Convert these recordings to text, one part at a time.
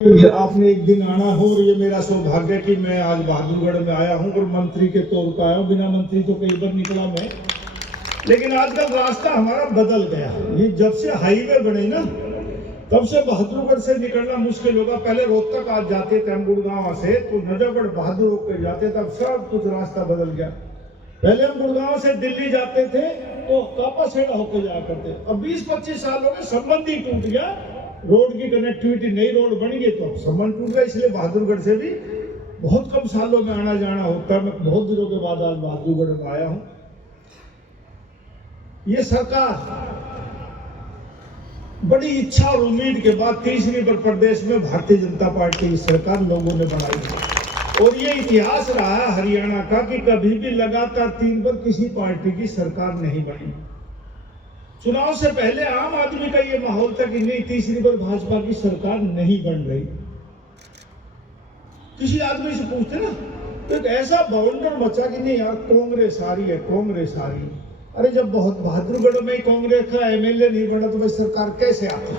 ये आपने एक दिन आना हो और ये मेरा सौभाग्य कि मैं आज बहादुरगढ़ में आया हूँ और मंत्री के तौर पर आया हूँ। बिना मंत्री तो कई बार निकला मैं, लेकिन आजकल रास्ता हमारा बदल गया। ये जब से हाईवे बने ना तब से बहादुरगढ़ से निकलना मुश्किल होगा। पहले रोहतक आज जाते थे हम गुड़गांव से, तो नजरगढ़ बहादुर होकर जाते, तब सब कुछ रास्ता बदल गया। पहले हम गुड़गांव से दिल्ली जाते थे तो कापासेड़ा होकर जाया करते। अब 20-25 साल हो गए, संबंध ही टूट गया। रोड की कनेक्टिविटी, नई रोड बन गई तो अब संबंध टूट गया। इसलिए बहादुरगढ़ से भी बहुत कम सालों में आना जाना होता है। मैं बहुत दिनों के बाद आज बहादुरगढ़ में आया हूं। ये सरकार बड़ी इच्छा और उम्मीद के बाद तीसरी बार प्रदेश में भारतीय जनता पार्टी की सरकार लोगों ने बनाई है। और ये इतिहास रहा है हरियाणा का कि कभी भी लगातार 3 बार किसी पार्टी की सरकार नहीं बनी। चुनाव से पहले आम आदमी का ये माहौल था कि नहीं, तीसरी बार भाजपा की सरकार नहीं बन रही। किसी आदमी से पूछते ना तो एक ऐसा बवंडर मचा कि नहीं यार, कांग्रेस आ रही है, कांग्रेस आ रही है। अरे जब बहुत बहादुरगढ़ में कांग्रेस का एमएलए नहीं बना तो भाई सरकार कैसे आती?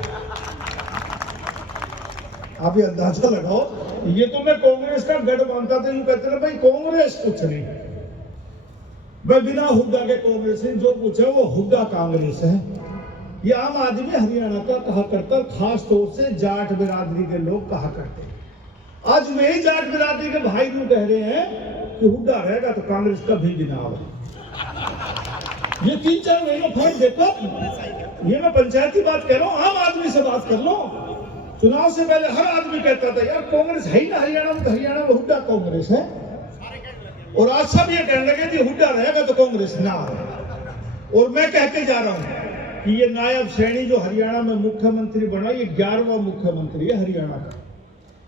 आप ये अंदाजा लगाओ। ये तो मैं कांग्रेस का गढ़ मानता था, यूं कहते ना भाई कांग्रेस कुछ नहीं, मैं बिना हुड्डा के कांग्रेस नहीं, जो कुछ है वो हुड्डा कांग्रेस है। ये आम आदमी हरियाणा का कहा करता, खास तौर से जाट बिरादरी के लोग कहा करते हैं। आज वही जाट बिरादरी के भाई यूं कह रहे हैं कि हुड्डा रहेगा तो कांग्रेस कभी भी ना आए। ये 3-4 महीनों फर्क देखो। ये मैं पंचायती बात कह रहा हूं, आम आदमी से बात कर लो। चुनाव से पहले हर आदमी कहता था यार कांग्रेस है ही ना हरियाणा में, तो हरियाणा में हुड्डा कांग्रेस है। और आज सब ये कहने लगे कि हुड्डा रहेगा तो कांग्रेस ना आए। और मैं कहते जा रहा हूं कि ये नायब सैनी जो हरियाणा में मुख्यमंत्री बना, ये 11वां मुख्यमंत्री है हरियाणा का।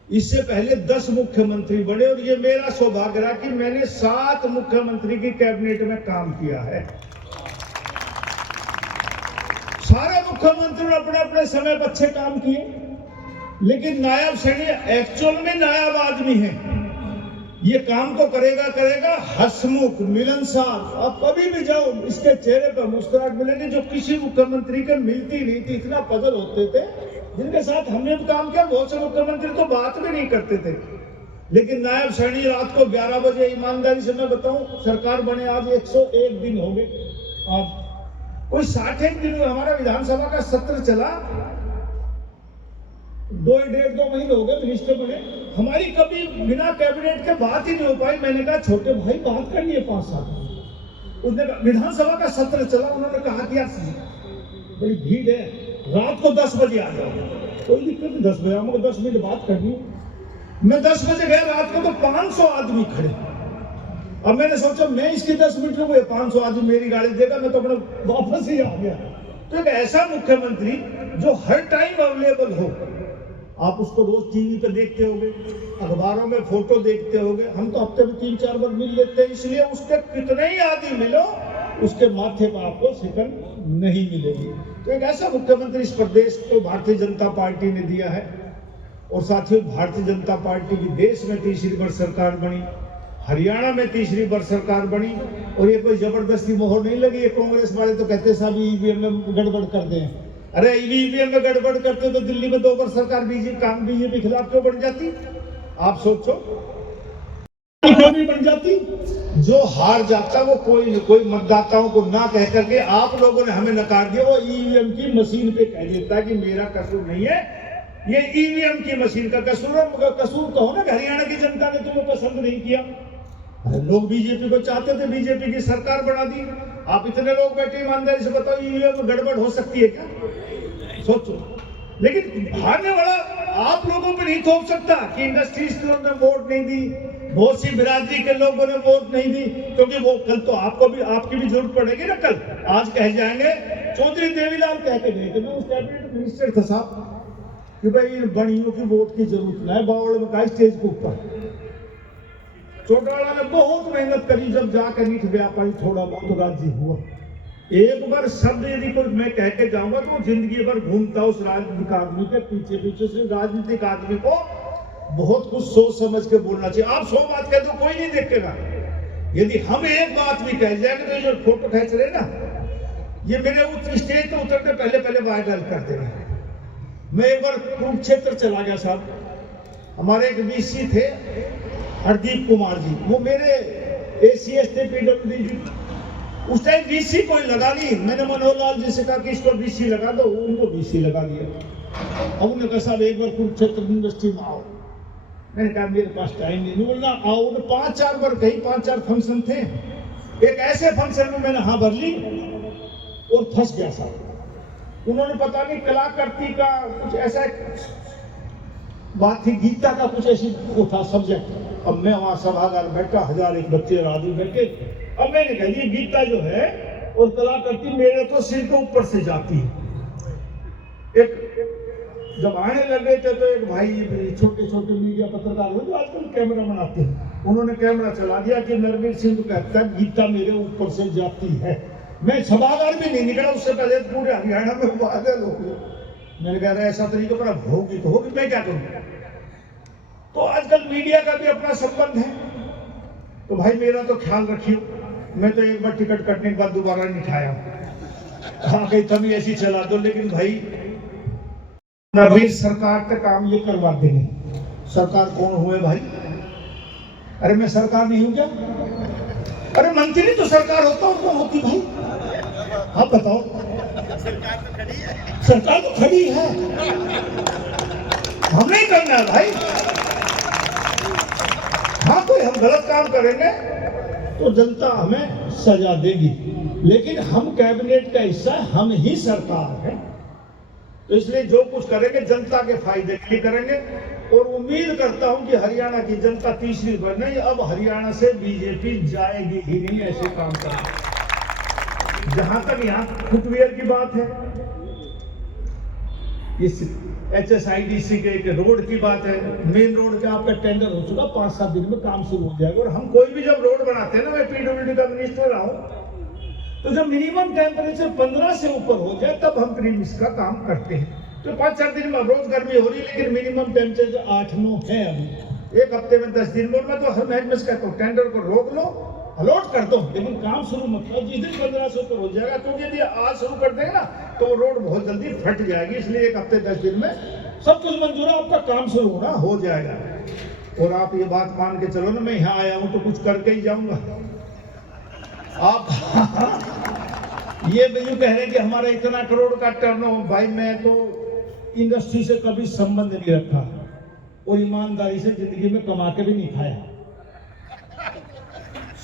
इससे पहले 10 मुख्यमंत्री बने और ये मेरा सौभाग्य रहा कि मैंने 7 मुख्यमंत्री की कैबिनेट में काम किया है। सारे मुख्यमंत्री ने अपने अपने समय पर अच्छे काम किए, लेकिन नायब सैनी एक्चुअल में नायब आदमी है। ये काम तो करेगा, हंसमुख, मिलनसार। आप कभी भी जाओ इसके चेहरे पर मुस्कुराहट मिलेगी जो किसी मुख्यमंत्री के मिलती नहीं थी। इतना पजल होते थे जिनके साथ हमने भी काम किया। बहुत से मुख्यमंत्री तो बात भी नहीं करते थे, लेकिन नायब सैनी रात को 11 बजे, ईमानदारी से मैं बताऊं, सरकार बने आज 101 दिन हो गए। आज कोई 60 दिन हमारा विधानसभा का सत्र चला, 2-1.5-2 महीने हो गए मिनिस्टर बने। हमारी कभी बिना कैबिनेट के बात ही नहीं हो पाई। मैंने कहा छोटे भाई बात कर लिए 5 साल। उसने कहा विधानसभा का सत्र चला, उन्होंने कहा कि यार बड़ी भीड़ है, रात को 10 बजे आ जाओ। कोई दिक्कत नहीं, 10 बजे हमको 10 मिनट बात करनी। मैं 10 बजे गया रात को तो 500 आदमी खड़े। अब मैंने सोचा मैं इसके 10 मिनट लूंगा, 500 आदमी मेरी गाड़ी देगा, मैं तो अपने वापस ही आ गया। तो एक ऐसा मुख्यमंत्री जो हर टाइम अवेलेबल हो। आप उसको रोज टीवी पे देखते होंगे, अखबारों में फोटो देखते होंगे। हम तो हफ्ते में 3-4 बार मिल लेते हैं, इसलिए उसके कितने ही आदमी मिलो उसके माथे पर आपको शिकन नहीं मिलेगी। तो एक ऐसा मुख्यमंत्री इस प्रदेश को भारतीय जनता पार्टी ने दिया है। और साथियों, भारतीय जनता पार्टी की देश में तीसरी बार सरकार बनी, हरियाणा में तीसरी बार सरकार बनी। और ये कोई जबरदस्ती मोहर नहीं लगी। कांग्रेस वाले तो कहते साहब ईवीएम में गड़बड़ कर दें। अरे ईवीएम में गड़बड़ करते तो दिल्ली में 2 बार सरकार बीजेपी खिलाफ क्यों बन जाती? आप सोचो, क्यों नहीं बन जाती? जो हार जाता वो कोई मतदाताओं को ना कह करके आप लोगों ने हमें नकार दिया, वो ईवीएम की मशीन पे कह देता है कि मेरा कसूर नहीं है, ये ईवीएम की मशीन का कसूर है। कसूर कहो ना कि हरियाणा की जनता ने तुम्हें पसंद नहीं किया। लोग बीजेपी को चाहते थे, बीजेपी की सरकार बना दी। आप इतने लोग बैठे, ईमानदारी से बताओ ईवीएम में गड़बड़ हो सकती है क्या? सोचो। लेकिन हारने वाला आप लोगों पर नहीं थोप सकता कि इंडस्ट्रीज ने वोट नहीं दी, बहुत सी बिरादरी के लोगों ने वोट नहीं दी, क्योंकि वो कल तो आपको भी, आपकी भी जरूरत पड़ेगी ना। कल आज कह जाएंगे चौधरी देवीलाल कह के गए थे, मैं उस कैबिनेट मिनिस्टर था साहब, कि भाई बड़ियों की वोट की जरूरत नहीं है। बावड़ में का स्टेज के ऊपर चौटाला ने बहुत मेहनत करी, जब जाकर नीट व्यापारी थोड़ा बहुत राजी हुआ। एक बार शब्द यदि कोई मैं कह के जाऊंगा तो जिंदगी भर घूमता उस राजनीतिक आदमी के पीछे से। राजनीतिक आदमी को बहुत कुछ सोच समझ के बोलना चाहिए। आप 100 बात कह दो, कोई नहीं देखेगा। यदि हम एक बात भी कह जाएंगे तो जो फोटो खींच रहे ना, ये मेरे स्टेज पे उतरते पहले वायरल कर दे रहे हैं। मैं एक बार कुरुक्षेत्र चला गया साहब, हमारे एक वीसी थे हरदीप कुमार जी, वो मेरे ACS थे PWD। उस टाइम वीसी कोई लगा नहीं, मैंने मनोहर लाल जी से कहा कि इसको वीसी लगा दो, उनको वीसी लगा दिया। अब उन्होंने कहा साहब एक बार कुरुक्षेत्र यूनिवर्सिटी में आओ। मैंने कहा मेरे पास टाइम नहीं, बोला आओ। 5-4 बार कहीं 5-4 फंक्शन थे, एक ऐसे फंक्शन में मैंने हाँ भर ली और फंस गया साहब। उन्होंने पता नहीं कलाकृति का कुछ ऐसा बात थी, गीता का कुछ ऐसी वो था सब्जेक्ट। अब मैं वहां सभागार बैठा, 1001 बच्चे आदमी बैठे। अब मैंने कह दिया गीता जो है और कलाकृति मेरे तो सिर के ऊपर से जाती है। एक जब आने लगे थे तो एक भाई छोटे छोटे मीडिया पत्रकार हो जो आजकल कैमरा बनाते हैं, उन्होंने कैमरा चला दिया कि नरवीर सिंह तो कहता है गीता मेरे ऊपर से जाती है। मैं सभागार भी नहीं निकला, उससे पहले पूरे हरियाणा में बादल हो गए। मैंने कहा ऐसा तरीका पर होगी तो होगी, मैं क्या करूँ। तो आजकल मीडिया का भी अपना संबंध है, तो भाई मेरा तो ख्याल रखियो। मैं तो एक बार टिकट कटने के बाद दोबारा नहीं खाया, हाँ कहीं तभी ऐसी चला दो। लेकिन भाई नरवीर सरकार का काम ये करवा देंगे। सरकार कौन हुए भाई? अरे मैं सरकार नहीं हूं क्या? अरे मंत्री तो सरकार होता हूं, कौन होती भाई? आप बताओ। सरकार तो खड़ी है, सरकार तो खड़ी है, हम नहीं करना है भाई। हाँ कोई हम गलत काम करेंगे तो जनता हमें सजा देगी, लेकिन हम कैबिनेट का हिस्सा, हम ही सरकार है। तो इसलिए जो कुछ करेंगे जनता के फायदे के लिए करेंगे। और उम्मीद करता हूं कि हरियाणा की जनता तीसरी बार नहीं, अब हरियाणा से बीजेपी जाएगी ही नहीं, ऐसे काम करेंगे। जहां तक यहाँ फुटवेयर की बात है, इस HSIDC के एक रोड की बात है, मेन रोड का आपका टेंडर हो चुका, 5-7 दिन में काम शुरू हो जाएगा। और हम कोई भी जब रोड बनाते हैं ना, मैं PWD का मिनिस्टर रहा हूं, तो जब मिनिमम टेम्परेचर 15 से ऊपर हो जाए तब हम प्रीमिस का काम करते हैं। तो 5-4 दिन में रोज गर्मी हो रही है, लेकिन मिनिमम टेम्परेचर 8-9 है अभी। एक हफ्ते में 10 दिन में, मैं तो हर मैच में कहता हूँ टेंडर को रोक लो, अलॉट कर दो, लेकिन काम शुरू मत करो। जिस दिन 15 से ऊपर हो जाएगा, क्योंकि यदि आज शुरू कर देंगे ना तो रोड बहुत जल्दी फट जाएगी। इसलिए एक हफ्ते 10 दिन में सब कुछ मंजूर है, आपका काम शुरू होना हो जाएगा। और आप ये बात मान के चलो ना, मैं यहाँ आया हूँ तो कुछ करके ही जाऊंगा। आप ये यूं कह रहे हैं कि हमारा इतना करोड़ का टर्नओवर, भाई मैं तो इंडस्ट्री से कभी संबंध नहीं रखा और ईमानदारी से जिंदगी में कमा के भी नहीं खाया,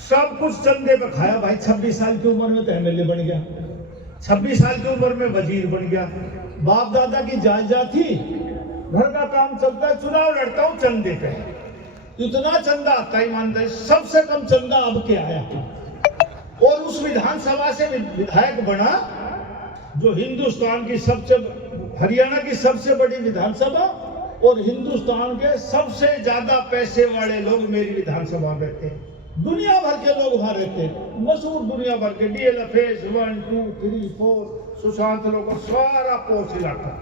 सब कुछ चंदे पे खाया भाई। 26 साल की उम्र में तो MLA बन गया, 26 साल की उम्र में वजीर बन गया। बाप दादा की जायदाद थी, घर का काम चलता है, चुनाव लड़ता हूँ चंदे पे। इतना चंदा आता है ईमानदारी, सबसे कम चंदा अब के आया। और उस विधानसभा से विधायक बना जो हिंदुस्तान की हरियाणा की सबसे बड़ी विधानसभा, और हिंदुस्तान के सबसे ज्यादा पैसे वाले लोग मेरी विधानसभा में रहते हैं। दुनिया भर के लोग वहां रहते हैं, मशहूर दुनिया भर के, DLFS 1, 2, 3, 4, सुशांत लोग, सारा पोस्ट इलाका।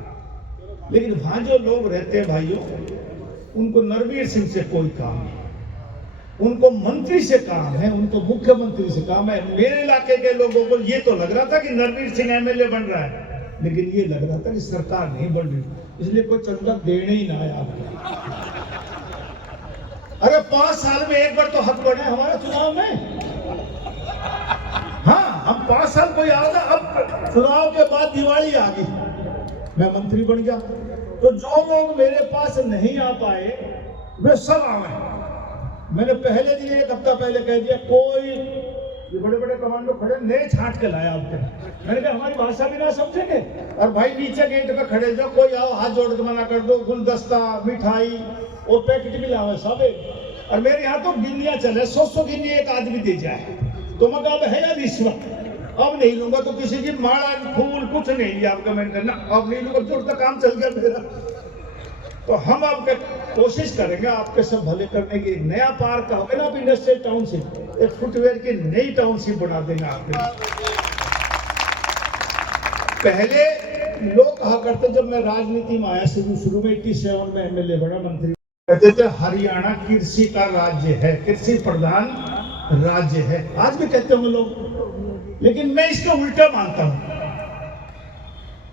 लेकिन वहां जो लोग रहते हैं भाइयों, उनको नरवीर सिंह से कोई काम नहीं, उनको मंत्री से काम है, उनको मुख्यमंत्री से काम है। मेरे इलाके के लोगों को ये तो लग रहा था कि नरवीर सिंह MLA बन रहा है, लेकिन ये लग रहा था कि सरकार नहीं बन रही, इसलिए कोई चंदा देने ही ना आया। अरे 5 साल में एक बार तो हक बढ़े हमारा चुनाव में। हाँ हम 5 साल कोई आओगे, अब चुनाव के बाद दिवाली आ गई, मैं मंत्री बन गया। तो जो लोग मेरे पास नहीं आ पाए वे सब आए। मैंने पहले दिन, एक हफ्ता पहले कह दिया, कोई ये बड़े बड़े कमांडो खड़े नए छांट के लाया आपके। मैंने कहा हमारी भाषा भी ना समझेंगे, और भाई नीचे गेट पे खड़े जाओ, कोई आओ हाथ जोड़ के मना कर दो, गुलदस्ता मिठाई और पैकेट भी लाओ सब। और मेरे यहाँ तो गिननियां चले, 100 गिननी एक आदमी दे जाए, तो मैं कहा है या रिश्वत, अब नहीं लूंगा। तो किसी की माला फूल कुछ नहीं लिया आपका, मैंने करना अब नहीं लूंगा, जोड़ता काम चल गया मेरा। तो हम आपके कोशिश करेंगे आपके सब भले करने की। एक नया पार्क होगा ना, आप इंडस्ट्रियल टाउनशिप, एक फुटवेयर की नई टाउनशिप बना देंगे आपके। पहले लोग कहा करते, जब मैं राजनीति में आया शुरू में 87 में MLA बड़ा, मंत्री, कहते थे हरियाणा कृषि का राज्य है, कृषि प्रधान राज्य है। आज भी कहते होंगे लोग, लेकिन मैं इसका उल्टा मानता हूं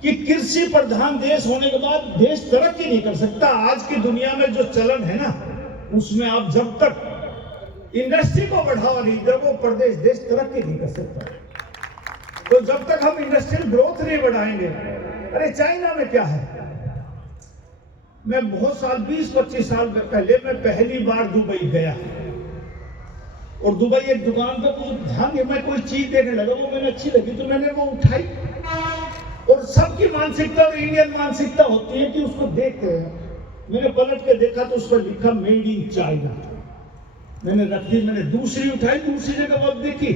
कि कृषि प्रधान देश होने के बाद देश तरक्की नहीं कर सकता। आज की दुनिया में जो चलन है ना, उसमें आप जब तक इंडस्ट्री को बढ़ावा नहीं दोगे, वो प्रदेश देश तरक्की नहीं कर सकता। तो जब तक हम इंडस्ट्रियल ग्रोथ नहीं बढ़ाएंगे, अरे चाइना में क्या है, मैं बहुत साल 20-25 साल पहले मैं पहली बार दुबई गया, और दुबई एक दुकान पे मुझे ध्यान है, मैं कोई चीज देखने लगा, वो मैंने अच्छी लगी तो मैंने वो उठाई। और सबकी मानसिकता और इंडियन मानसिकता होती है कि उसको देखते हैं। मैंने पलट के देखा तो उस पर लिखा मेड इन चाइना। मैंने रख दी, मैंने दूसरी उठाई, दूसरी जगह वक्त देखी,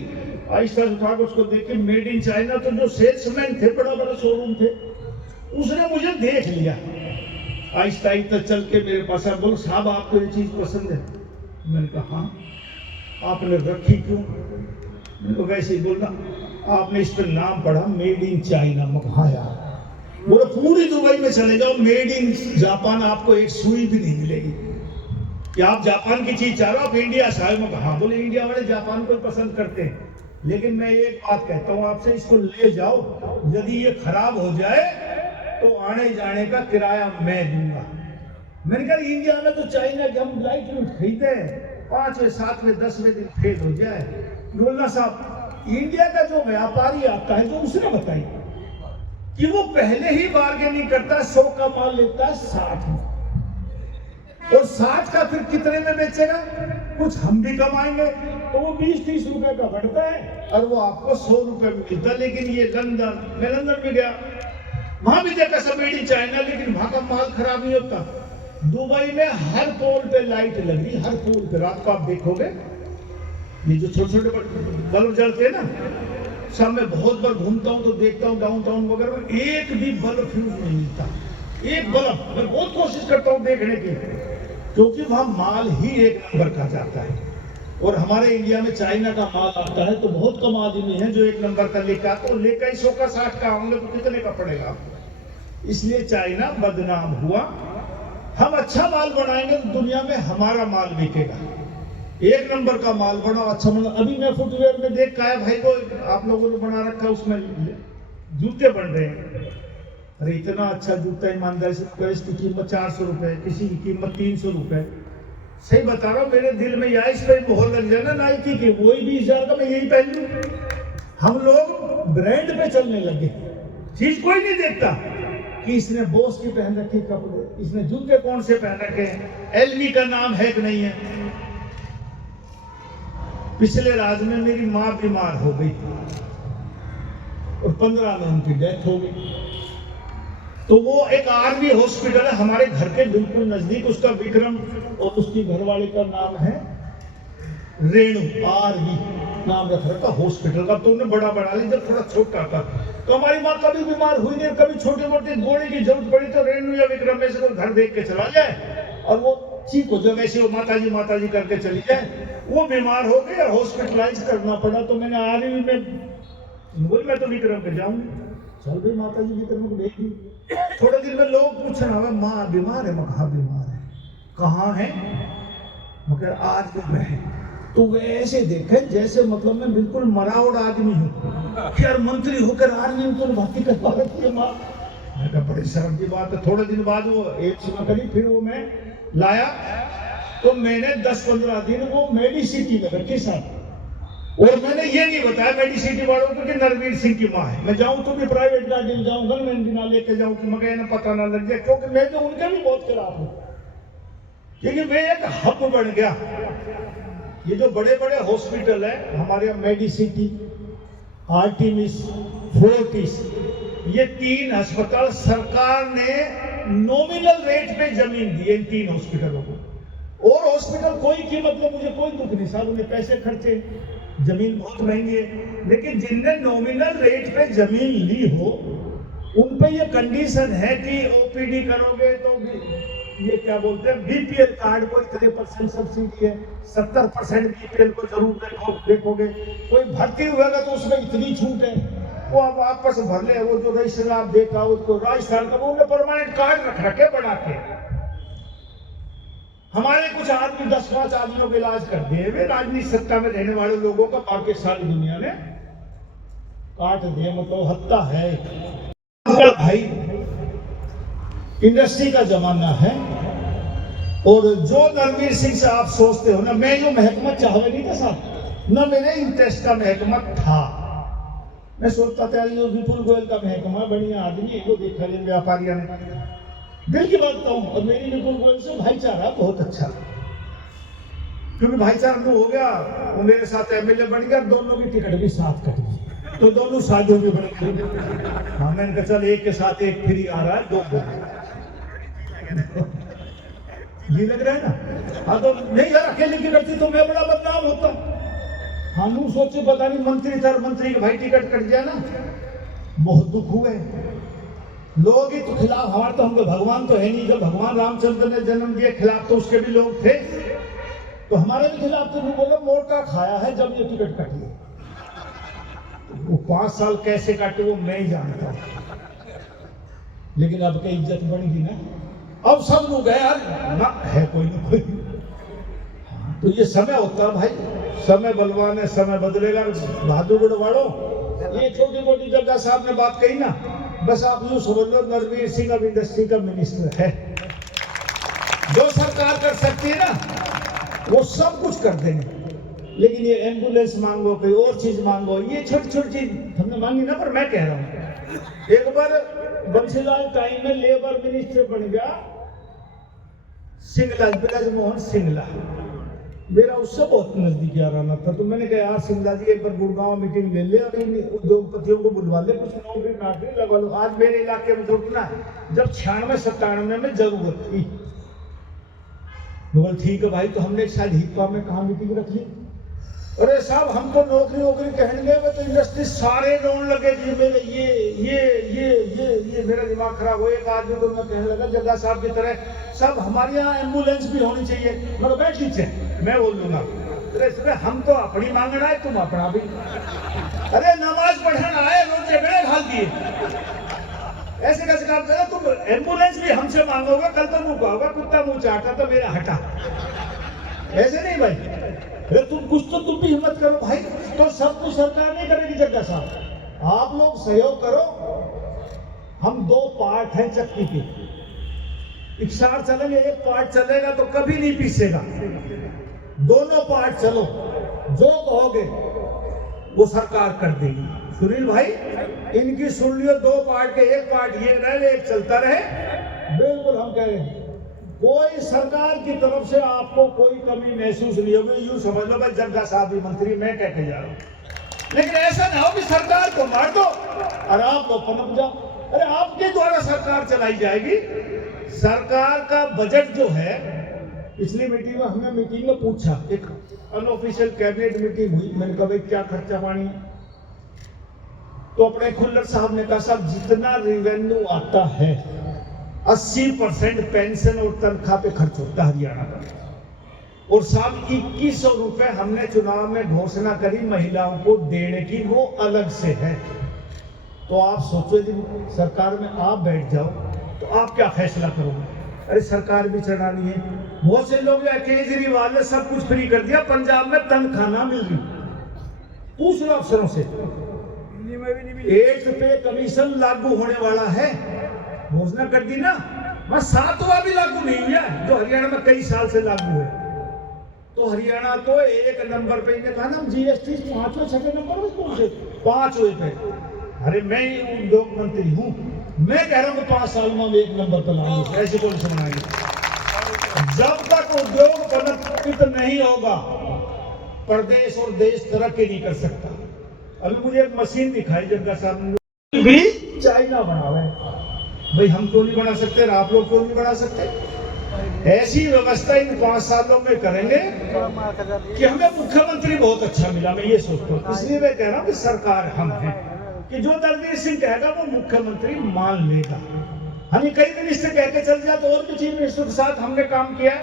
आहिस्ता उठा के उसको देख के मेड इन चाइना। तो जो सेल्समैन थे, बड़ा बड़ा शोरूम थे, उसने मुझे देख लिया। आहिस्ता आहिस्ता चल के मेरे पास आया, बोलो साहब आपको ये चीज पसंद है? मैंने कहा हाँ। आपने रखी क्यों? मैंने कहा वैसे ही। बोलना आपने इस पर नाम पढ़ा मेड इन चाइना? मैं कहा हाँ यार। बोले पूरी दुबई में चले जाओ, मेड इन जापान आपको एक सुई भी नहीं मिलेगी। कि आप जापान की चीज चाह रहे हो, आप इंडिया से आए? मैं कहा हाँ। बोले इंडिया वाले जापान को पसंद करते हैं, लेकिन मैं एक बात कहता हूँ आपसे, इसको ले जाओ, यदि ये खराब हो जाए तो आने जाने का किराया मैं दूंगा। मैंने कहा इंडिया में तो चाइना के हम लाइट वेट खरीदते हैं, 5वें 7वें 10वें दिन फेल हो जाए। बोलना साहब, इंडिया का जो व्यापारी आता है, जो उसने बताई कि वो पहले ही बार्गेनिंग करता है, 100 का माल लेता है 60 में, और 60 का फिर कितने में बेचेगा? कुछ हम भी कमाएंगे, तो वो 20-30 रुपए का बढ़ता है और वो आपको 100 रुपए में मिलता है। लेकिन ये लंदन, मैं लंदन में गया, वहां भी देखा सब मेड इन चाइना, लेकिन वहां का माल खराब नहीं होता। दुबई में हर पोल पे लाइट लगी, हर पोल पे। रात को आप देखोगे ये जो छोटे छोटे बल्ब जलते हैं ना, सब मैं बहुत बार घूमता हूँ तो देखता हूँ डाउनटाउन वगैरह में एक भी बल्ब फ्यूज नहीं मिलता, एक बल्ब। मैं बहुत कोशिश करता हूँ देखने की, क्योंकि वहां माल ही एक नंबर का जाता है। और हमारे इंडिया में चाइना का माल आता है तो बहुत कम आदमी है जो एक नंबर का लेकर आता, तो लेकर 100 का 60 का आऊंगे तो कितने का पड़ेगा? इसलिए चाइना बदनाम हुआ। हम अच्छा माल बनाएंगे तो दुनिया में हमारा माल बिकेगा। एक नंबर का माल बनाओ, अच्छा माल। अभी मैं फुटवेयर में देख का भाई को आप लोगों ने बना रखा, उसमें जूते बन रहे हैं। अरे इतना अच्छा जूता ईमानदारी से, इसकी कीमत 400 रुपए, किसी की कीमत 300 रुपए। सही बता रहा हूँ, मेरे दिल में या इस पर मोहर लग जाए ना नाइकी की, वही 20,000 का मैं यही पहन लूं। हम लोग ब्रांड पे चलने लगे, चीज कोई नहीं देखता कि इसने बॉस की पहन रखी कपड़े, इसने जूते कौन से पहन रखे हैं, एलवी का नाम है कि नहीं है। पिछले रात में मेरी माँ बीमार हो गई और 15 में उनकी डेथ हो गई। तो वो एक आर्मी हॉस्पिटल है हमारे घर के बिल्कुल नजदीक, उसका विक्रम और उसकी घरवाली का नाम है रेणु, आरवी नाम रख रखा हॉस्पिटल का। तो उन्हें बड़ा बना लिया जब थोड़ा छोटा था। तो हमारी माँ कभी बीमार हुई नहीं, कभी छोटे मोटे गोली की जरूरत पड़ी तो रेणु या विक्रम में से कोई घर देख के चला जाए और वो ठीक हो जाए, वैसे वो माता जी करके चली जाए। वो बीमार हो गई और हॉस्पिटलाइज करना पड़ा। तो मैंने आर्मी में बोली मैं तो विक्रम पे जाऊंगी। चल भाई माता जी विक्रम को भेज दी। थोड़े दिन में लोग पूछना माँ बीमार है, मैं कहा बीमार है, कहाँ है, मगर आज में है। तो वे ऐसे देखे जैसे मतलब मैं बिल्कुल मराउड आदमी हूँ, यार मंत्री होकर आर्मी में तो भर्ती करवा रखी है माँ। मैं कहा बड़ी शर्म की बात है। थोड़े दिन बाद वो एड्स में करी, फिर वो मैं लाया तो मैंने 10-15 दिन वो मेडिसिटी में रखी साथ। और मैंने ये नहीं बताया मेडिसिटी वालों को कि नरवीर सिंह की माँ है। मैं जाऊं तो भी प्राइवेट गाड़ी में जाऊं, गवर्नमेंट भी ना लेके जाऊं कि मगर ना पता ना लग जाए, क्योंकि मैं तो उनके भी बहुत खिलाफ हूं, क्योंकि वे एक हब बन गया। ये जो बड़े बड़े हॉस्पिटल है हमारे मेडिसिटी, आर्टिमिस, फोर्टिस, ये 3 अस्पताल सरकार ने नॉमिनल रेट पे जमीन दी है इन 3 हॉस्पिटलों को। और हॉस्पिटल कोई की मतलब मुझे कोई दुख नहीं, साहब उन्हें पैसे खर्चे, जमीन बहुत महंगी है। लेकिन जिनने नॉमिनल रेट पे जमीन ली हो उन पे ये कंडीशन है कि ओपीडी करोगे तो ये क्या बोलते हैं बीपीएल कार्ड को इतने % सब्सिडी है, 70% बीपीएल को जरूर देखोगे। कोई भर्ती हुएगा तो उसमें इतनी छूट है, वो आप वापस भर ले। वो जो रजिस्टर आप देखा उसको राजस्थान का वो परमानेंट कार्ड रख रखे बना के। हमारे कुछ आदमी 10-5 आदमियों के इलाज कर दिए, वे राजनीतिक सत्ता में रहने वाले लोगों का बाकी सारी दुनिया ने काट दिया, मतलब हत्या है। भाई इंडस्ट्री का जमाना है, और जो नरवीर सिंह से आप सोचते हो ना, मैं जो महकमा चाहवे नहीं था साहब, ना मेरे इंटरेस्ट का महकमा था। मैं सोचता था ये विपुल गोयल का महकमा बढ़िया आदमी है, देखा ले व्यापारियों ने, दिल की बात कहूँ, और मेरी विपुल गोयल से भाईचारा बहुत अच्छा, क्योंकि भाईचारा तो हो गया, वो मेरे साथ एमएलए बन गया, दोनों की टिकट भी साथ कट गई, तो दोनों साथियों में बन गए। हाँ मैंने कहा चल एक के साथ एक फ्री आ रहा है, दो ये लग रहा है ना। हाँ तो नहीं यार, अकेले की करती तो मैं बड़ा बदनाम होता। हम सोचे पता नहीं मंत्री था, मंत्री के भाई टिकट कट गया ना, बहुत दुख हुए लोग ही तो खिलाफ। हमारे तो हमको भगवान तो है नहीं, जब भगवान रामचंद्र ने जन्म दिया खिलाफ तो उसके भी लोग थे, तो हमारे भी खिलाफ तो बोलो मोटा खाया है जब ये टिकट कटी। वो 5 साल कैसे काटे वो मैं ही जानता हूं, लेकिन अब की इज्जत बन गई ना, अब सब लोग है यार ना, है कोई ना कोई। तो ये समय होता है भाई, समय बलवान है, समय बदलेगा। बहादुरगढ़ वालों, ये छोटी मोटी जगह साहब ने बात कही ना, बस आप यूं समझ लो नरवीर सिंह अब इंडस्ट्री का मिनिस्टर है। जो सरकार कर सकती है ना वो सब कुछ कर देंगे, लेकिन ये एम्बुलेंस मांगो, कोई और चीज मांगो, ये छोटी छोटी चीज हमने मांगी ना। पर मैं कह रहा हूं, एक बार बंसीलाल टाइम में लेबर मिनिस्टर बन गया सिंगला, ब्रज मोहन सिंगला, मेरा उससे बहुत नजदीकी आ रहा था। तो मैंने कहा यार सिंगला जी एक बार गुड़गांव मीटिंग ले ले और उद्योगपतियों को बुलवा ले, कुछ नौकरी नाकरी लगा लो। आज मेरे इलाके में जुटना है, जब 96-97 में जरूरत थी। बोल ठीक है भाई, तो हमने शायद हिप्पा में कहा मीटिंग रख ली। अरे साहब हम तो नौकरी कहेंगे, तो इंडस्ट्री सारे रोने लगे जी मेरे ये मेरा दिमाग खराब हो। एक आदमी को मैं कहने लगा जग्गा साहब की तरह सब हमारे यहाँ एम्बुलेंस भी होनी चाहिए। मतलब बैठ नीचे, मैं बोल लूंगा अरे हम तो अपनी मांगना है, तुम अपना भी। अरे नमाज पढ़ना है, रोज झगड़े घाल दिए, ऐसे कैसे काम कर, तुम एम्बुलेंस भी हमसे मांगोगे, कल तो मुंह कहोगे कुत्ता मुंह चाटा तो मेरा हटा। ऐसे नहीं भाई, अरे तुम भी हिम्मत करो भाई। तो सब कुछ सरकार नहीं करेगी जग्गा साहब, आप लोग सहयोग करो। हम 2 पार्ट हैं चक्की के, इकसार चलेंगे, एक पार्ट चलेगा तो कभी नहीं पीसेगा, दोनों पार्ट चलो, जो कहोगे वो सरकार कर देगी। सुनील भाई इनकी सुन लियो, 2 पार्ट के, एक पार्ट ये रहे, एक चलता रहे। बिल्कुल हम कह रहे हैं कोई सरकार की तरफ से आपको कोई कमी महसूस नहीं होगी। यूं समझ लो भाई जग्गा साहब भी मंत्री, मैं कह के जा रहा हूं, लेकिन ऐसा ना हो कि सरकार को मार दो और आप लोग पनप जाओ। अरे आपके द्वारा सरकार चलाई जाएगी। सरकार का बजट जो है, पिछली मीटिंग में हमने मीटिंग में पूछा, एक अनऑफिशियल कैबिनेट मीटिंग हुई, मैंने कहा भाई क्या खर्चा पानी है, तो अपने खुल्लर साहब ने कहा साहब जितना रेवेन्यू आता है 80% पेंशन और तनख्वाह पे खर्च होता है हरियाणा का, और साहब 2100 रुपए हमने चुनाव में घोषणा करी महिलाओं को देने की, वो अलग से है। तो आप सोचो यदि सरकार में आप बैठ जाओ तो आप क्या फैसला करोगे? अरे सरकार भी चलानी है। बहुत से लोग केजरीवाल ने सब कुछ फ्री कर दिया, पंजाब में तनख्वाह ना मिल रही, पूछ लो अफसरों से। 8 पे कमीशन लागू होने वाला है, घोषणा कर दी ना, वहां 7वां भी लागू नहीं हुआ जो हरियाणा में कई साल से लागू है। तो हरियाणा तो 1 नंबर पे, इन्हें कहा ना जीएसटी 5वें-6वें नंबर पे, 5वें पे। अरे मैं उद्योग मंत्री हूँ, मैं कह रहा हूँ 5 साल में 1 नंबर पर लाएंगे, ऐसे कौन से बनाएंगे? जब तक उद्योग पनपित नहीं होगा प्रदेश और देश तरक्की नहीं कर सकता। अभी मुझे एक मशीन दिखाई जग्गा साहब ने, भी चाइना बना रहा है। भाई हम क्यों नहीं बना सकते, आप लोग क्यों नहीं बना सकते? ऐसी व्यवस्था इन 5 सालों में करेंगे कि हमें मुख्यमंत्री बहुत अच्छा मिला, मैं ये सोचता हूँ। इसलिए मैं कह रहा हूँ कि सरकार हम हैं, कि जो नरवीर सिंह कहेगा वो मुख्यमंत्री मान लेगा। हमें कई मिनिस्टर कह के चल जाए, तो और भी चीफ मिनिस्टर के साथ हमने काम किया,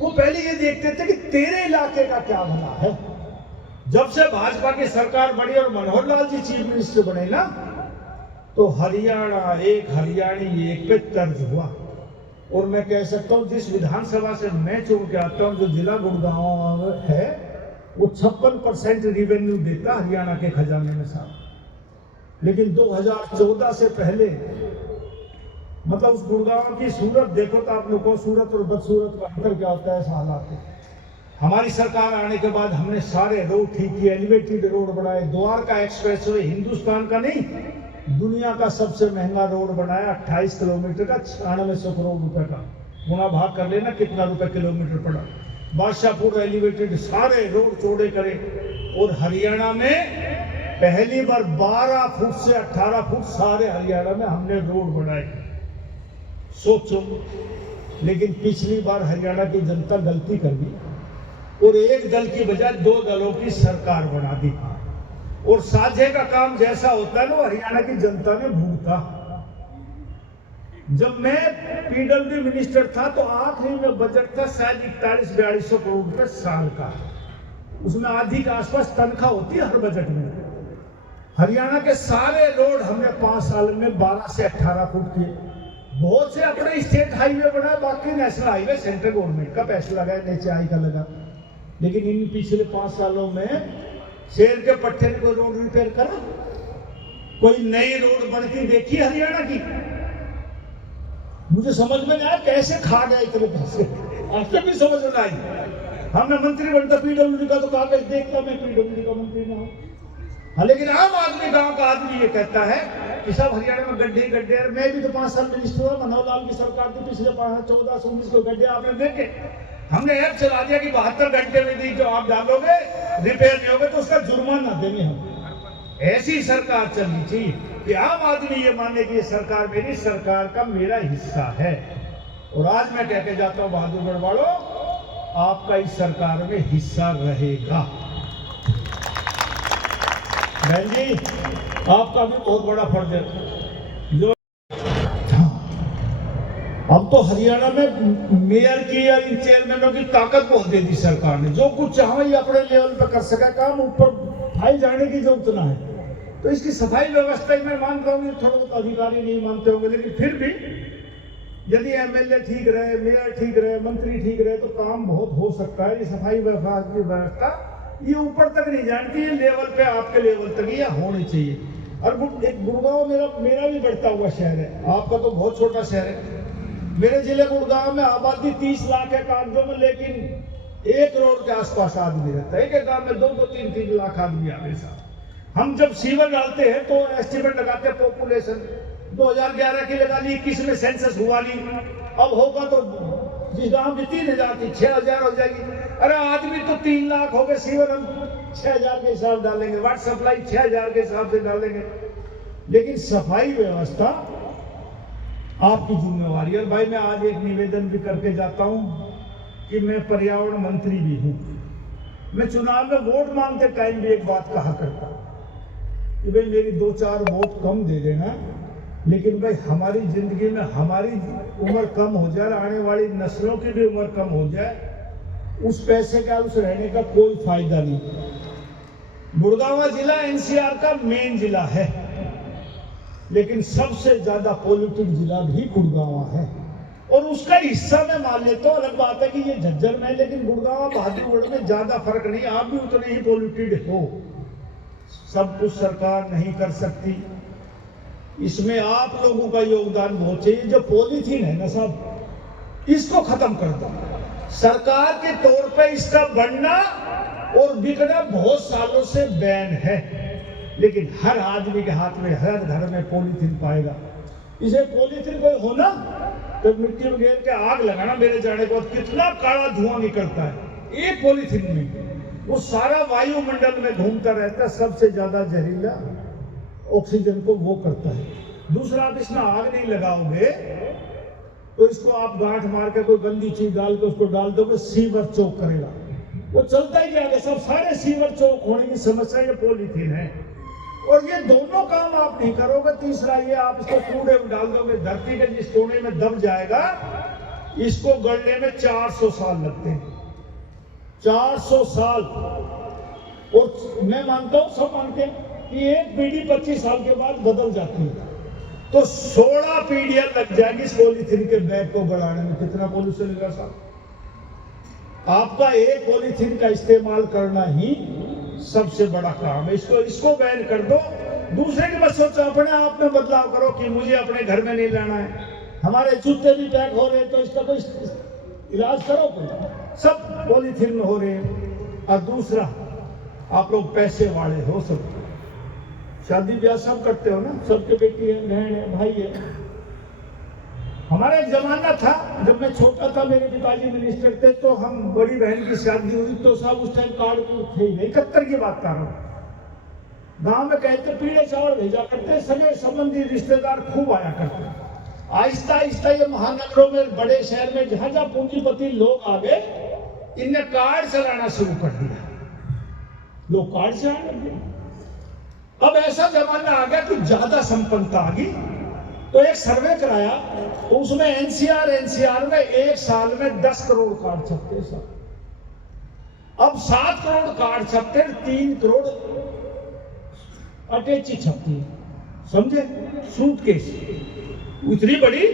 वो पहले ये देखते थे कि तेरे इलाके का क्या भला है। जब से भाजपा की सरकार बनी और मनोहर लाल जी चीफ मिनिस्टर बने ना, तो हरियाणा एक हरियाणी एक पे तर्ज हुआ। और मैं कह सकता हूँ जिस विधानसभा से मैं चुन के आता हूँ, जो जिला गुड़गांव है, वो 56% रेवेन्यू देता हरियाणा के खजाने में साहब। लेकिन 2014 से पहले मतलब उस गुड़गांव की सूरत देखो तो आप लोगों को सूरत और बदसूरत का अंतर क्या होता है, ऐसा हालात है। हमारी सरकार आने के बाद हमने सारे रोड ठीक किए, एलिवेटेड रोड बनाए, द्वारका एक्सप्रेसवे हिंदुस्तान का नहीं दुनिया का सबसे महंगा रोड बनाया, 28 किलोमीटर का 9600 करोड़ रुपए का। गुना भाग कर लेना कितना रुपए किलोमीटर पड़ा। बादशाहपुर एलिवेटेड सारे रोड चौड़े करे। और हरियाणा में पहली बार 12 फुट से 18 फुट सारे हरियाणा में हमने रोड बनाए। सोचो, लेकिन पिछली बार हरियाणा की जनता गलती कर दी और एक दल की बजाय 2 दलों की सरकार बना दी। और साझे का काम जैसा होता है ना, हरियाणा की जनता ने भुगता। जब मैं पीडब्ल्यू मिनिस्टर था तो आखिरी में बजट था शायद 41-42 करोड़ रुपए साल का। उसमें आधी के आसपास तनख्वाह होती है हर बजट में। हरियाणा के सारे रोड हमने 5 साल में 12 से 18 फुट किए। बहुत से अपने स्टेट हाईवे बनाए, बाकी नेशनल हाईवे सेंट्रल गवर्नमेंट का पैसा लगा है, NHAI का लगा। लेकिन इन पिछले 5 सालों में शेर के पट्टे ने कोई रोड रिपेयर करा? कोई नई रोड बनती देखी हरियाणा की? मुझे समझ में नहीं आया कैसे खा गए इतने पैसे, आज तक भी समझ में आई। हमने मंत्री बनता पीडब्ल्यूडी का तो कागज देखता, मैं पीडब्ल्यूडी का मंत्री ना हूं। हाँ, लेकिन आम आदमी, गांव का आदमी ये कहता है कि सब हरियाणा में गड्ढे गड्ढे। मैं भी तो 5 साल मिनिस्टर हुआ, मनोहर लाल की सरकार थी, पिछले 14 से 19 को गड्ढे आपने देखे। हमने ऐप चला दिया कि 72 घंटे में दी जो आप डालोगे रिपेयर नहीं होगे तो उसका जुर्माना देंगे हम। ऐसी सरकार चलनी चाहिए कि आम आदमी ये माने कि ये सरकार मेरी, सरकार का मेरा हिस्सा है। और आज मैं कह के जाता हूं बहादुरगढ़ वालों, आपका इस सरकार में हिस्सा रहेगा। बहन जी, आपका भी बहुत बड़ा फर्ज है। जो अब तो हरियाणा में मेयर की या इन चेयरमैनों की ताकत बहुत दे दी सरकार ने। जो कुछ चाहे ये अपने लेवल पे कर सका काम, ऊपर भाई जाने की जरूरत ना है। तो इसकी सफाई व्यवस्था मैं मानता हूँ, थोड़ा बहुत अधिकारी नहीं मानते होंगे, लेकिन फिर भी यदि MLA ठीक रहे, मेयर ठीक रहे, मंत्री ठीक रहे तो काम बहुत हो सकता है। ये सफाई व्यवस्था ये ऊपर तक नहीं जानती, ये लेवल पे आपके लेवल तक ये होनी चाहिए। और गुड़गांव मेरा भी बढ़ता हुआ शहर है, आपका तो बहुत छोटा शहर है। मेरे जिले गुड़गांव में आबादी 30 लाख है कागजों में, लेकिन 1 करोड़ के आसपास आदमी रहता है। एक गांव में 2-3 लाख आदमी आगे साथ। हम जब सीवर डालते हैं तो एस्टिमेट लगाते हैं पॉपुलेशन 2011 की लगा ली, 21 में सेंसस हुआ नहीं। अब होगा तो जिस गांव में 3000 थी 6000 हो जाएगी। अरे आदमी तो 3 लाख हो गए, सीवर हम 6000 के हिसाब डालेंगे, वाटर सप्लाई 6000 के हिसाब से डालेंगे। लेकिन सफाई व्यवस्था आपकी जिम्मेवारी। और भाई मैं आज एक निवेदन भी करके जाता हूं कि मैं पर्यावरण मंत्री भी हूं। मैं चुनाव में वोट मांगते टाइम भी एक बात कहा करता कि भाई मेरी 2-4 वोट कम दे देना, लेकिन भाई हमारी जिंदगी में हमारी उम्र कम हो जाए, आने वाली नस्लों की भी उम्र कम हो जाए, उस पैसे का उस रहने का कोई फायदा नहीं। गुड़गांव जिला NCR का मेन जिला है, लेकिन सबसे ज्यादा पॉल्यूटेड जिला भी गुड़गांव है। और उसका हिस्सा मैं मान लेता हूं, अलग बात है कि ये झज्जर में, लेकिन गुड़गांव बहादुरगढ़ में ज्यादा फर्क नहीं। आप भी उतने ही पॉल्यूटेड हो। सब कुछ सरकार नहीं कर सकती, इसमें आप लोगों का योगदान बहुत चाहिए। जो पॉलीथीन है ना साहब, इसको खत्म कर दो। सरकार के तौर पे इसका बनना और बिकना बहुत सालों से बैन है, लेकिन हर आदमी के हाथ में, हर घर में पॉलीथीन पाएगा। इसे पॉलीथीन कोई होना तो मिट्टी में घेर के आग लगाना, मेरे जाने के बाद कितना काला धुआं निकलता है एक पॉलीथीन में। वो सारा वायुमंडल में घूमता रहता है, सबसे ज्यादा जहरीला ऑक्सीजन को वो करता है। दूसरा, आप इसमें आग नहीं लगाओगे तो इसको आप गांठ मार के कोई गंदी चीज डाल के उसको डाल दोगे, सीवर चौक करेगा, वो चलता ही जाएगा। सब सारे सीवर चौक होने की समस्या ये पॉलीथीन है। और ये दोनों काम आप नहीं करोगे। तीसरा, ये आप इसको कूड़े में डाल दोगे, धरती के जिस कोने में दब जाएगा, इसको गलने में 400 साल लगते हैं। 400 साल। और मैं मानता हूं, सब मानते हैं कि एक पीढ़ी 25 साल के बाद बदल जाती है, तो 16 पीढ़ियां लग जाएंगी इस पॉलीथीन के बैग को गड़ाने में। कितना पॉल्यूशन होगा साहब? आपका एक पॉलीथीन का इस्तेमाल करना ही सबसे बड़ा काम है। इसको बैन कर दो। दूसरे के बस सोचो, अपने आप में बदलाव करो कि मुझे अपने घर में नहीं लाना है। हमारे जूते भी पैक हो रहे हैं, तो इसका कोई इलाज करो। कोई सब पॉलीथीन में हो रहे हैं। और दूसरा, आप लोग पैसे वाले हो, सब शादी ब्याह सब करते हो ना, सबके बेटी है, बहन है, भाई है। हमारा एक जमाना था, जब मैं छोटा था, मेरे पिताजी मिनिस्टर थे, तो हम बड़ी बहन की शादी हुई तो सब उस टाइम कार्ड थे ही नहीं। 71 की बात कर रहा हूँ। गांव में कहते पीले चावल भेजा करते, सगे संबंधी रिश्तेदार खूब आया करते। आहिस्ता आहिस्ता ये महानगरों में, बड़े शहर में जहां जहां पूंजीपति लोग आ गए, इनने कार्ड चलाना शुरू कर दिया। लोग कार्ड चलाने लगे। अब ऐसा जमाना आ गया कि ज्यादा संपन्नता आ गई, तो एक सर्वे कराया, तो उसमें एनसीआर में एक साल में 10 करोड़ कार्ड छपते सर। अब 7 करोड़ कार्ड छपते, 3 करोड़ अटैची छपती है, समझे? सूटकेस इतनी बड़ी,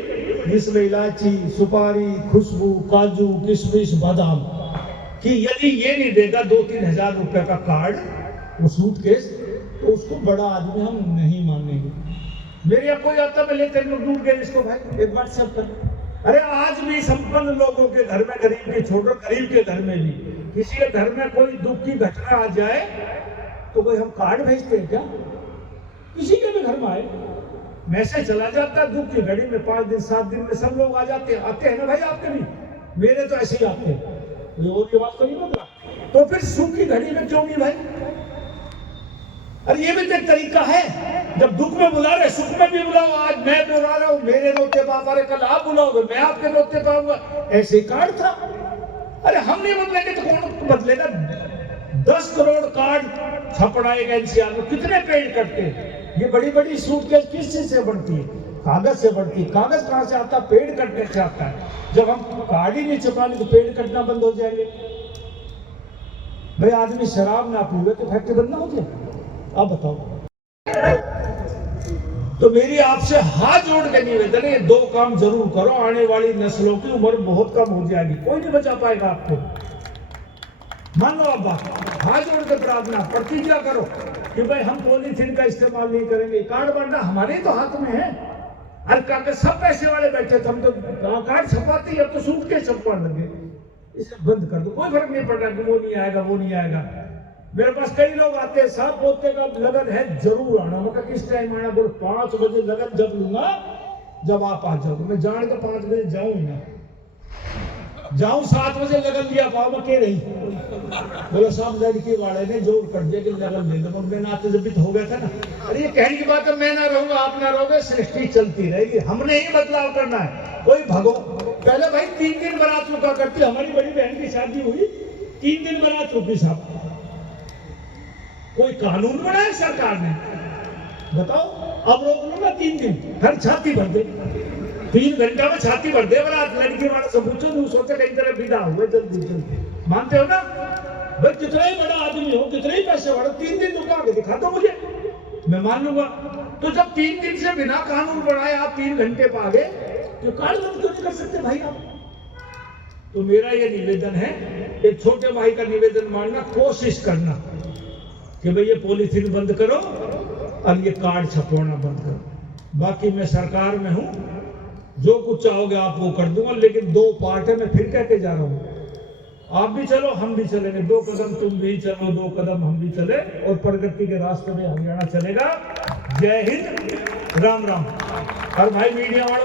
जिसमें इलायची, सुपारी, खुशबू, काजू, किशमिश, बादाम, कि यदि ये नहीं देगा 2-3 हजार रुपए का कार्ड, वो सूटकेस, तो उसको बड़ा आदमी हम नहीं मानेंगे। मेरे यहाँ कोई आता, मैं लेकर ढूंढ गए इसको, भाई एक व्हाट्सएप कर। अरे आज भी संपन्न लोगों के घर में, गरीब के छोड़ो, गरीब के घर में भी किसी के घर में कोई दुख की घटना आ जाए तो कोई हम कार्ड भेजते हैं क्या? किसी के भी घर में आए, मैसेज चला जाता है, दुख की घड़ी में 5 दिन 7 दिन में सब लोग आ जाते हैं ना भाई, आपके भी, मेरे तो ऐसे ही आते हैं, कोई और की बात तो नहीं बता। तो फिर सुख की घड़ी में क्यों नहीं भाई? अरे ये भी तो एक तरीका है, जब दुख में बुला रहे, सुख में भी बुलाओ। आज मैं बुला रहा हूँ, मेरे रोते बाप, अरे कल आप बुलाओगे, मैं आपके रोते पाऊंगा। ऐसे ही कार्ड था। अरे हम नहीं बदलेंगे तो कौन बदलेगा? 10 करोड़ कार्ड छपड़ाएगा एनसीआर में, कितने पेड़ कटते हैं। ये बड़ी बड़ी सूटकेस किस चीज से बनती है? कागज से बनती है। कागज कहां से आता है? पेड़ कटने से आता है। जब हम कार्ड ही नहीं छपाने तो पेड़ कटना बंद हो जाएंगे। भाई आदमी शराब ना पीवे तो फैक्ट्री बंद ना हो जाए? आप बताओ। तो मेरी आपसे हाथ जोड़ के निवेदन है, 2 काम जरूर करो। आने वाली नस्लों की उम्र बहुत कम हो जाएगी, कोई नहीं बचा पाएगा आपको। मान लो आप बात, हाथ जोड़ के प्रार्थना, प्रतिज्ञा करो कि भाई हम पॉलीथीन का इस्तेमाल नहीं करेंगे। कार्ड बांटना हमारे तो हाथ में है। अरे कागज सब पैसे वाले बैठे थे, हम तो कार्ड छपाते ही, अब तो सूटकेस छपवाने लगे। इसे बंद कर दो, कोई फर्क नहीं पड़ रहा कि वो नहीं आएगा, वो नहीं आएगा। मेरे पास कई लोग आते हैं, साहब बोलते का लगन है, जरूर आना। मैं किस टाइम आना? बोलो 5 बजे लगन जब लूंगा, जब आप आ जाओगे। मैं जान के 5 बजे जाऊं ना, जाऊं 7 बजे लगन लिया पाओ, मैं कह रही बोलो साहब लड़की वाले ने जोर कर दिया कि लगन ले लो। मैं नाते जब हो गया था ना। अरे ये कहने की बात है, मैं ना रहूंगा, आप ना रहोगे, सृष्टि चलती रहेगी। हमने ही बदलाव करना है। कोई भगो पहले भाई 3 दिन बारात रुका करती। हमारी बड़ी बहन की शादी हुई, 3 दिन बारात रुकी साहब। कोई कानून बनाया सरकार ने? बताओ। अब रोक लो ना 3 दिन, हर छाती भर दे, 3 घंटा में छाती भर दे बारात। लड़की वाला सब पूछो, तू सोचे कहीं तरह विदा हुए जल्दी जल्दी। मानते हो ना भाई? कितना ही बड़ा आदमी हो, कितने ही पैसे वाला, 3 दिन रुका के दिखा दो मुझे, मैं मान लूंगा। तो जब 3 दिन से बिना कानून बनाए आप 3 घंटे पा गए, तो कार्ड बंद क्यों नहीं कर सकते भाई आप? तो मेरा ये निवेदन है, एक छोटे भाई का निवेदन मानना, कोशिश करना कि भाई ये पॉलीथीन बंद करो और ये कार्ड छपवाना बंद करो। बाकी मैं सरकार में हूं, जो कुछ चाहोगे आप वो कर दूंगा। लेकिन 2 पार्ट है, मैं फिर कह के जा रहा हूं, आप भी चलो हम भी चलेंगे। 2 कदम तुम भी चलो, 2 कदम हम भी चले, और प्रगति के रास्ते में हरियाणा चलेगा। जय हिंद, राम राम। और भाई मीडिया वालों